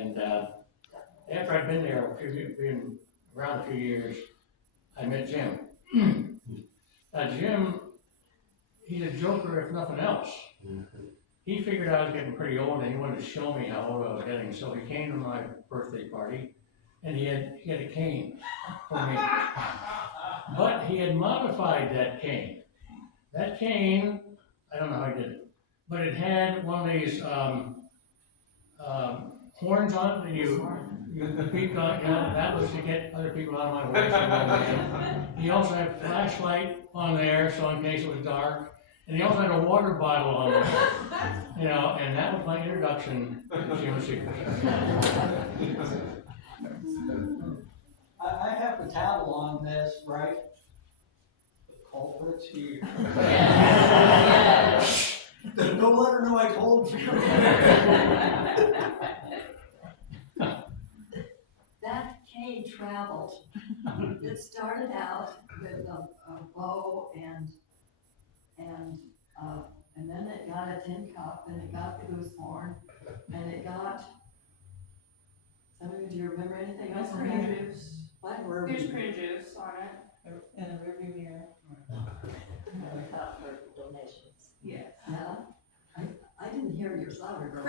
And after I'd been there, been around a few years, I met Jim. Jim, he's a joker if nothing else. He figured I was getting pretty old and he wanted to show me how old I was getting, so he came to my birthday party and he had a cane for me. But he had modified that cane. That cane, I don't know how he did it, but it had one of these horns on it that the beat on, that was to get other people out of my way. So he also had a flashlight on there, so in case it was dark. And he also had a water bottle on there, and that was my introduction to Jim Sears. I have to tattle on this, right? The culprit's here. Don't let her know I told you. That cane traveled. It started out with a bow and then it got a tin cup, and it got the goose horn, and it got, some of you, do you remember anything else? Prune juice. What? There's prune juice on it. And a rearview mirror. Yes. Yeah? I didn't hear you louder, girl.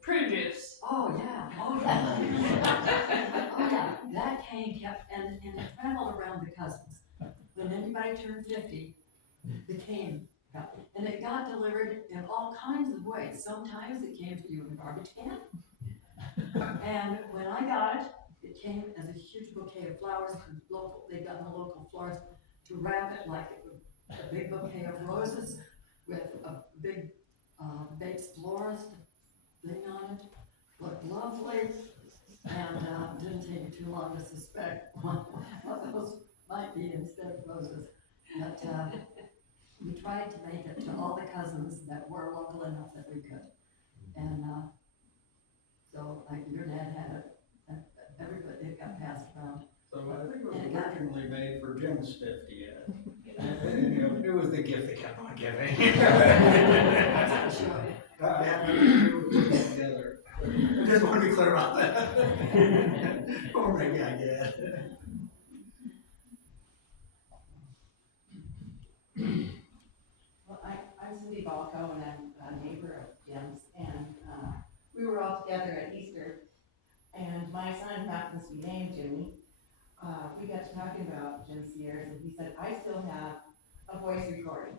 Prune juice. Oh, yeah, oh, yeah. Oh, yeah, that cane kept, and it traveled around the cousins. When anybody turned 50, the cane got, and it got delivered in all kinds of ways. Sometimes it came to you in a garbage can. And when I got it, it came as a huge bouquet of flowers, they'd gotten the local florist to wrap it like it was a big bouquet of roses with a big baked florist thing on it. Looked lovely, and didn't take you too long to suspect what those might be instead of roses. But we tried to make it to all the cousins that were local enough that we could. And so, like, your dad had it, everybody, it got passed around. So I think it was originally made for Jim's 50th. And, it was the gift they kept on giving. I haven't put that together. I just want to be clear about that. Or maybe I did. Well, I'm Cindy Balco, and I'm a neighbor of Jim's, and we were all together at Easter, and my son happens to be named Jimmy. We got to talking about Jim Sears, and he said, I still have a voice recording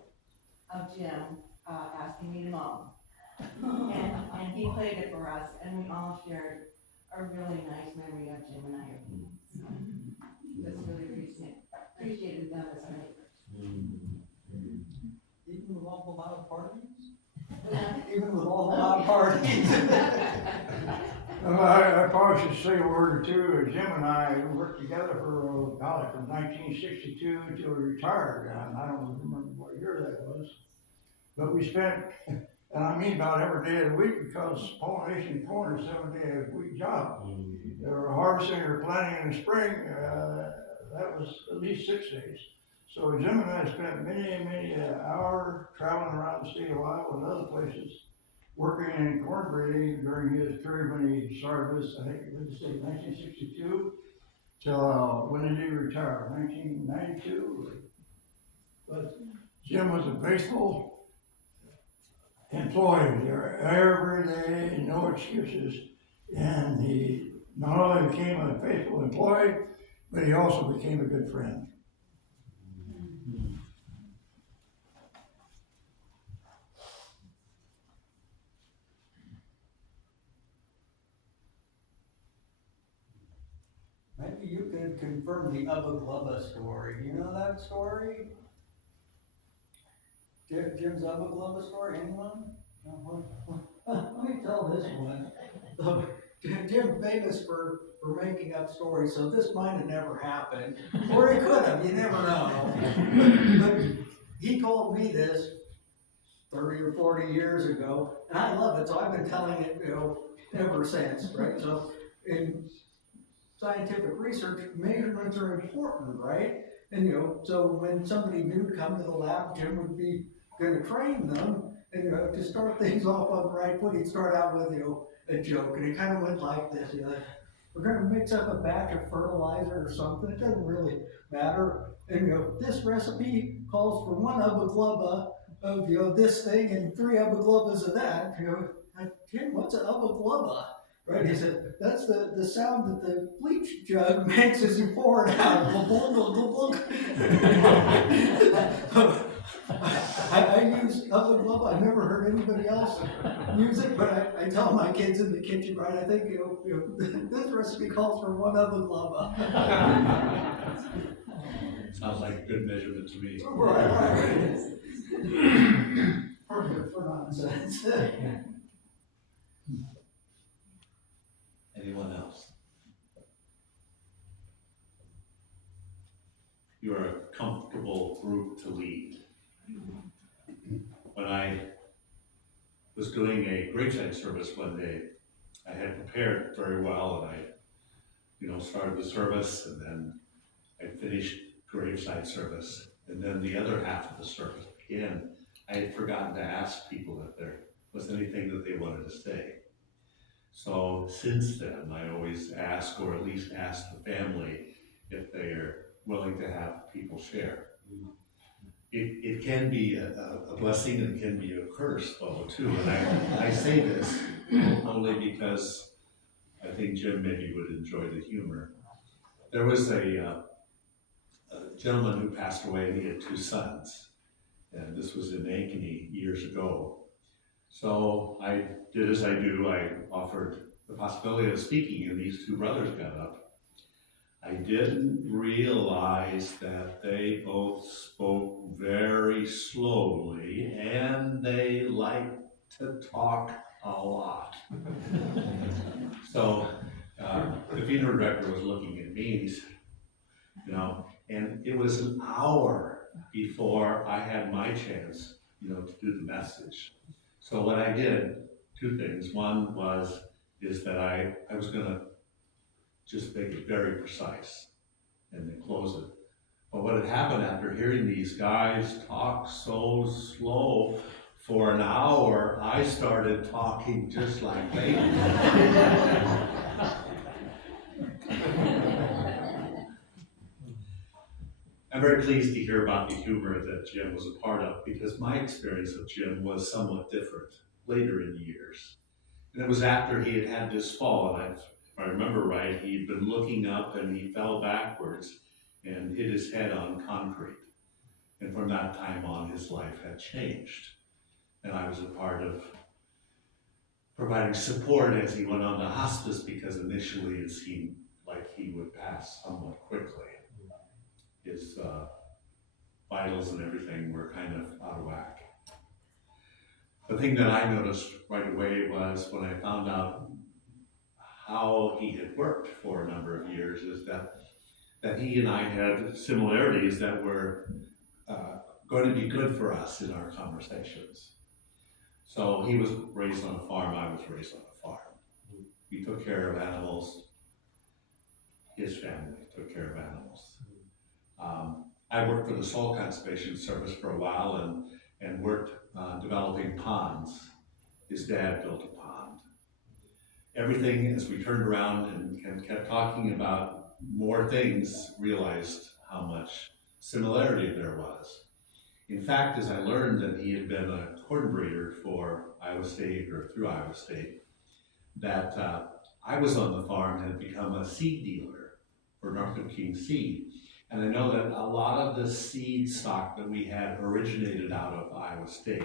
of Jim asking me to mow. And he played it for us, and we all shared a really nice memory of Jim and I. So it was really appreciated them as our neighbors. Even with all the loud parties? Even with all the loud parties? I probably should say a word or two. Jim and I worked together for, from 1962 until we retired. And I don't remember what year that was. But we spent, and I mean about every day of the week, because pollination corn is a 7-day-a-week job. Harvesting or planting in the spring, that was at least 6 days. So Jim and I spent many hours traveling around the state of Iowa and other places, working in corn breeding during his career when he started this, I think, let's say 1962, till when did he retire? 1992? But Jim was a faithful employee there every day, no excuses. And he not only became a faithful employee, but he also became a good friend. Maybe you could confirm the Ubba Glubba story. Do you know that story? Jim's Ubba Glubba story, anyone? Let me tell this one. Jim famous for making up stories, so this might have never happened. Or it could have, you never know. But he told me this 30 or 40 years ago, and I love it, so I've been telling it, ever since, right? So in scientific research, measurements are important, right? And so when somebody new would come to the lab, Jim would be going to train them, and to start things off on the right foot, he'd start out with a joke, and it kind of went like this, we're gonna mix up a batch of fertilizer or something, it doesn't really matter. And, this recipe calls for 1 ubba glubba of, this thing and 3 ubba glubbas of that. Tim, what's an ubba glubba? Right, he said, that's the sound that the bleach jug makes as you pour it out. I use ubba glubba, I've never heard anybody else use it, but I tell my kids in the kitchen, right, I think, this recipe calls for 1 ubba glubba. Sounds like a good measurement to me. Right. Perfect for nonsense. Anyone else? You're a comfortable group to lead. When I was doing a graveside service one day, I had prepared very well, and I, started the service, and then I finished graveside service, and then the other half of the service began. I had forgotten to ask people if there was anything that they wanted to say. So since then, I always ask, or at least ask the family, if they are willing to have people share. It can be a blessing, and it can be a curse, though, too. And I say this only because I think Jim maybe would enjoy the humor. There was a gentleman who passed away, and he had 2 sons. And this was in Ankeny years ago. So I did as I do, I offered the possibility of speaking, and these 2 brothers got up. I didn't realize that they both spoke very slowly, and they liked to talk a lot. So the funeral director was looking at me, and he said, and it was an hour before I had my chance, to do the message. So what I did, 2 things. One is that I was gonna just make it very precise and then close it. But what had happened after hearing these guys talk so slow for an hour, I started talking just like they did. I'm very pleased to hear about the humor that Jim was a part of, because my experience of Jim was somewhat different later in years. And it was after he had had this fall, and if I remember right, he'd been looking up and he fell backwards and hit his head on concrete. And from that time on, his life had changed. And I was a part of providing support as he went on to hospice, because initially it seemed like he would pass somewhat quickly. His vitals and everything were kind of out of whack. The thing that I noticed right away was when I found out how he had worked for a number of years, is that he and I had similarities that were going to be good for us in our conversations. So he was raised on a farm, I was raised on a farm. We took care of animals. His family took care of animals. I worked for the Soil Conservation Service for a while and worked developing ponds. His dad built a pond. Everything, as we turned around and kept talking about more things, realized how much similarity there was. In fact, as I learned that he had been a corn breeder for Iowa State, or through Iowa State, that I was on the farm and had become a seed dealer for Northern King Seed. And I know that a lot of the seed stock that we had originated out of Iowa State.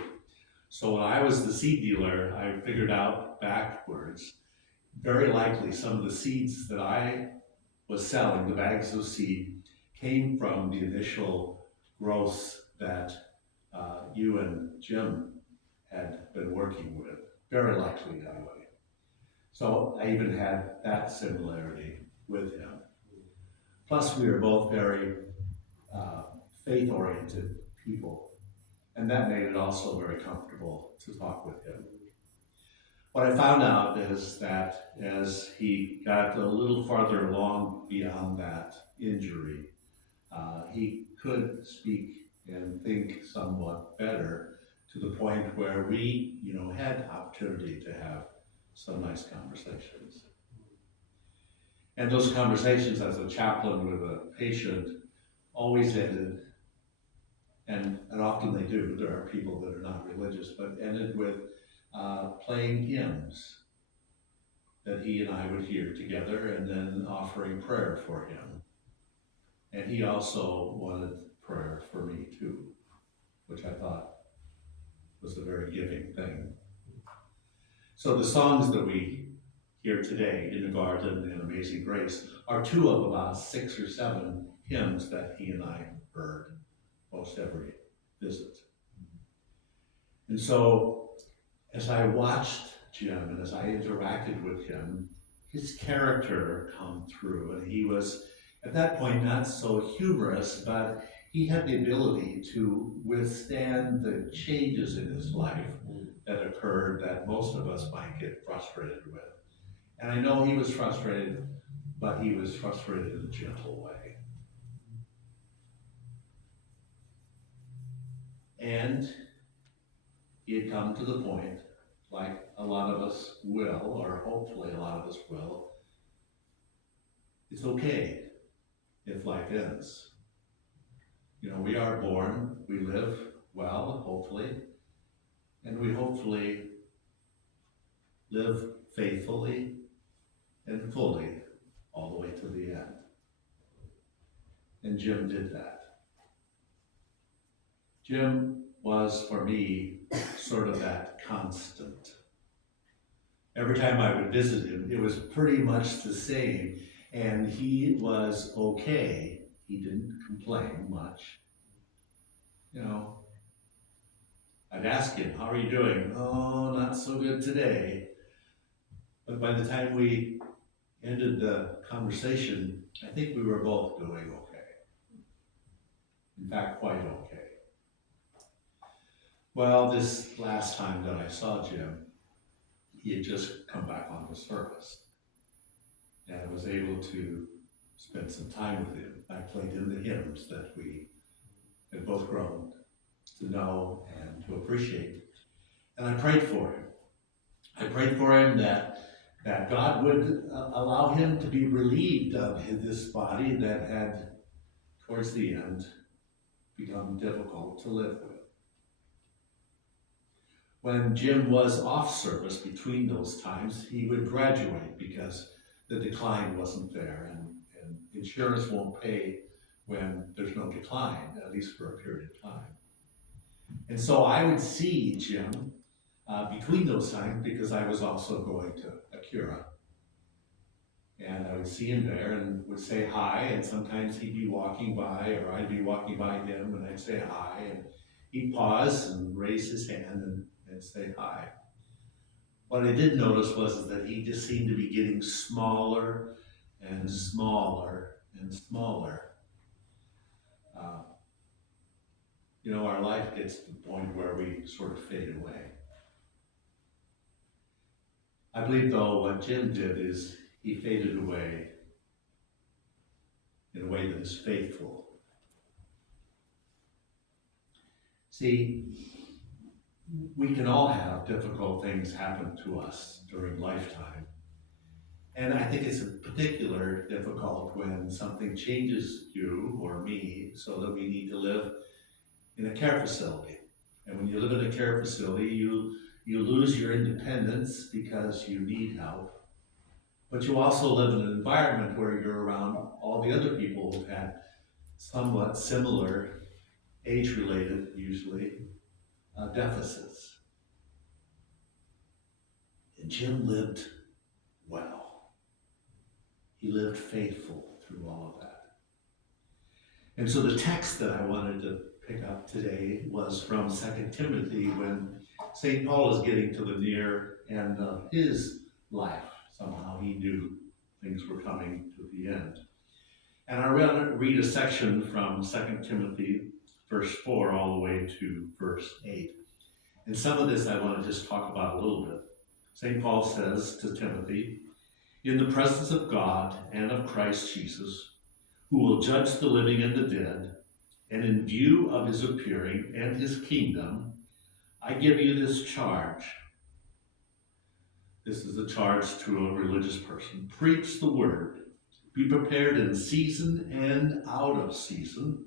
So when I was the seed dealer, I figured out backwards, very likely some of the seeds that I was selling, the bags of seed, came from the initial growths that you and Jim had been working with, very likely anyway. So I even had that similarity with him. Plus, we were both very faith-oriented people, and that made it also very comfortable to talk with him. What I found out is that as he got a little farther along beyond that injury, he could speak and think somewhat better, to the point where we, had opportunity to have some nice conversations. And those conversations as a chaplain with a patient always ended, and often they do, there are people that are not religious, but ended with playing hymns that he and I would hear together, and then offering prayer for him. And he also wanted prayer for me too, which I thought was a very giving thing. So the songs that we hear today, In the Garden and Amazing Grace, are two of about 6 or 7 hymns that he and I heard most every visit. And so as I watched Jim and as I interacted with him, his character come through, and he was at that point not so humorous, but he had the ability to withstand the changes in his life that occurred that most of us might get frustrated with. And I know he was frustrated, but he was frustrated in a gentle way. And he had come to the point, like a lot of us will, or hopefully a lot of us will, it's okay if life ends. You know, we are born, we live well, hopefully, and we hopefully live faithfully and fully all the way to the end. And Jim did that. Jim was, for me, sort of that constant. Every time I would visit him, it was pretty much the same, and he was okay. He didn't complain much. You know, I'd ask him, how are you doing? Oh, not so good today. But by the time we ended the conversation, I think we were both doing okay. In fact, quite okay. Well, this last time that I saw Jim, he had just come back on the service. And I was able to spend some time with him. I played him the hymns that we had both grown to know and to appreciate. And I prayed for him. I prayed for him that God would allow him to be relieved of this body that had, towards the end, become difficult to live with. When Jim was off service between those times, he would graduate because the decline wasn't there, and insurance won't pay when there's no decline, at least for a period of time. And so I would see Jim between those times because I was also going to Acura. And I would see him there and would say hi, and sometimes he'd be walking by, or I'd be walking by him, and I'd say hi, and he'd pause and raise his hand and say hi. What I did notice was that he just seemed to be getting smaller and smaller and smaller. You know, our life gets to the point where we sort of fade away. I believe, though, what Jim did is he faded away in a way that is faithful. See, we can all have difficult things happen to us during lifetime. And I think it's in particular difficult when something changes you or me so that we need to live in a care facility. And when you live in a care facility, you lose your independence because you need help. But you also live in an environment where you're around all the other people who've had somewhat similar, age-related, usually, deficits. And Jim lived well. He lived faithful through all of that. And so the text that I wanted to pick up today was from 2 Timothy, when St. Paul is getting to the near end of his life. Somehow he knew things were coming to the end. And I want to read a section from 2 Timothy, verse 4, all the way to verse 8. And some of this I want to just talk about a little bit. St. Paul says to Timothy, "In the presence of God and of Christ Jesus, who will judge the living and the dead, and in view of his appearing and his kingdom, I give you this charge. this is a charge to a religious person, preach the word, be prepared in season and out of season,